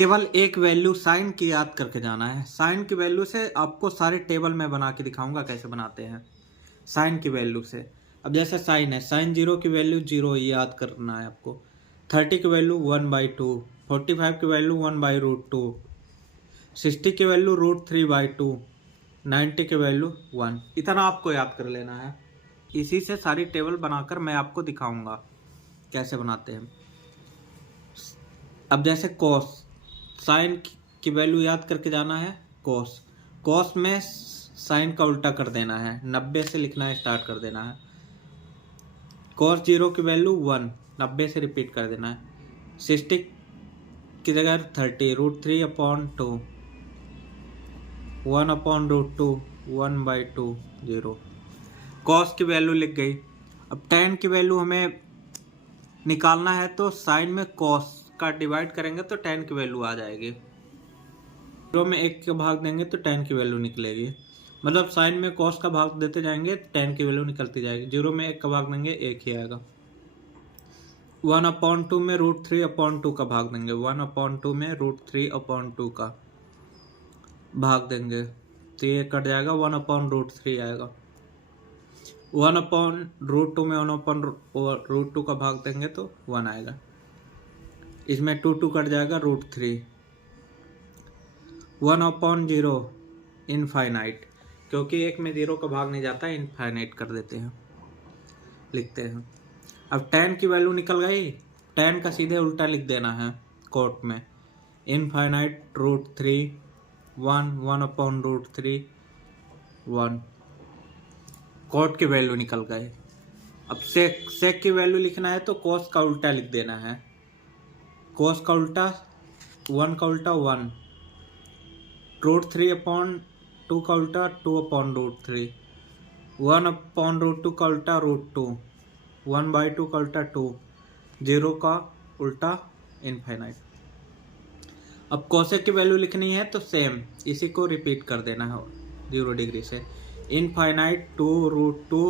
केवल एक value sign की याद करके जाना है। साइन की वैल्यू से आपको सारे टेबल में बना के दिखाऊंगा कैसे बनाते हैं साइन की वैल्यू से। अब जैसे साइन है, साइन 0 की वैल्यू 0 याद करना है आपको। 30 की वैल्यू 1/2, 45 की वैल्यू 1/√2, 60 की वैल्यू √3/2, 90 की वैल्यू 1। इतना आपको याद कर लेना है। इसी से सारी टेबल बनाकर मैं आपको दिखाऊंगा कैसे बनाते हैं। अब जैसे कॉस, साइन की वैल्यू याद करके जाना है। कॉस, कॉस में साइन का उल्टा कर देना है, 90 से लिखना स्टार्ट कर देना है। कॉस 0 की वैल्यू 1, 90 से रिपीट कर देना है। 60 की जगह 30, √3/2, 1/√2, 1/2, 0। कॉस की वैल्यू लिख गई। अब tan की वैल्यू हमें निकालना है, तो साइन में कॉस का डिवाइड करेंगे तो tan की वैल्यू आ जाएगी। 0 में 1 का भाग देंगे तो tan की वैल्यू निकलेगी। मतलब साइन में कॉस का भाग देते जाएंगे tan की वैल्यू निकलती जाएगी। 0 में 1 का भाग देंगे 1 ही आएगा। 1/2 में √3/2 का भाग देंगे, 1/2 में √3/2 का भाग देंगे तो ये कट जाएगा, 1/√3 आएगा। 1/√2 में 1/√2 का भाग देंगे तो 1 आएगा। इसमें 2 कट जाएगा, √3। 1/0 इनफाइनाइट, क्योंकि एक में 0 का भाग नहीं जाता, इनफाइनाइट कर देते हैं, लिखते हैं। अब tan की वैल्यू निकल गई, tan का सीधे उल्टा लिख देना है कोट में। इनफाइनाइट √3, 1, 1/√3, 1। कोट की वैल्यू निकल गई। अब सेक की वैल्यू लिखना है तो कोस का उल्टा लिख देना है। कोस का उल्टा 1 का उल्टा 1, √3/2 का उल्टा 2/√3, 1/√2 का उल्टा √2, 1/2 का उल्टा 2, 0 का उल्टा इनफाइनाइट। अब कोसेक की वैल्यू लिखनी है तो सेम इसी को रिपीट कर देना है 0 डिग्री से। इनफाइनाइट 2√2,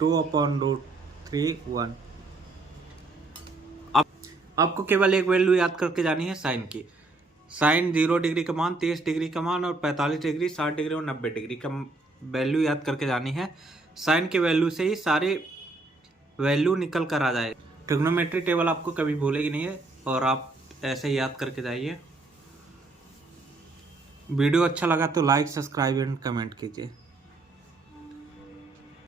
2/√3, 1। अब आपको केवल एक वैल्यू याद करके जानी है साइन की। साइन 0 डिग्री का मान, 30 डिग्री का मान और 45 डिग्री, 60 डिग्री और 90 डिग्री का वैल्यू याद करके जानी है। साइन की वैल्यू से ही सारे वैल्यू निकल कर आ जाए। ट्रिग्नोमेट्री टेबल आपको कभी भूलेगी नहीं है और आप ऐसे ही याद करके जाइए। वीडियो अच्छा लगा तो लाइक, सब्सक्राइब एंड कमेंट कीजिए।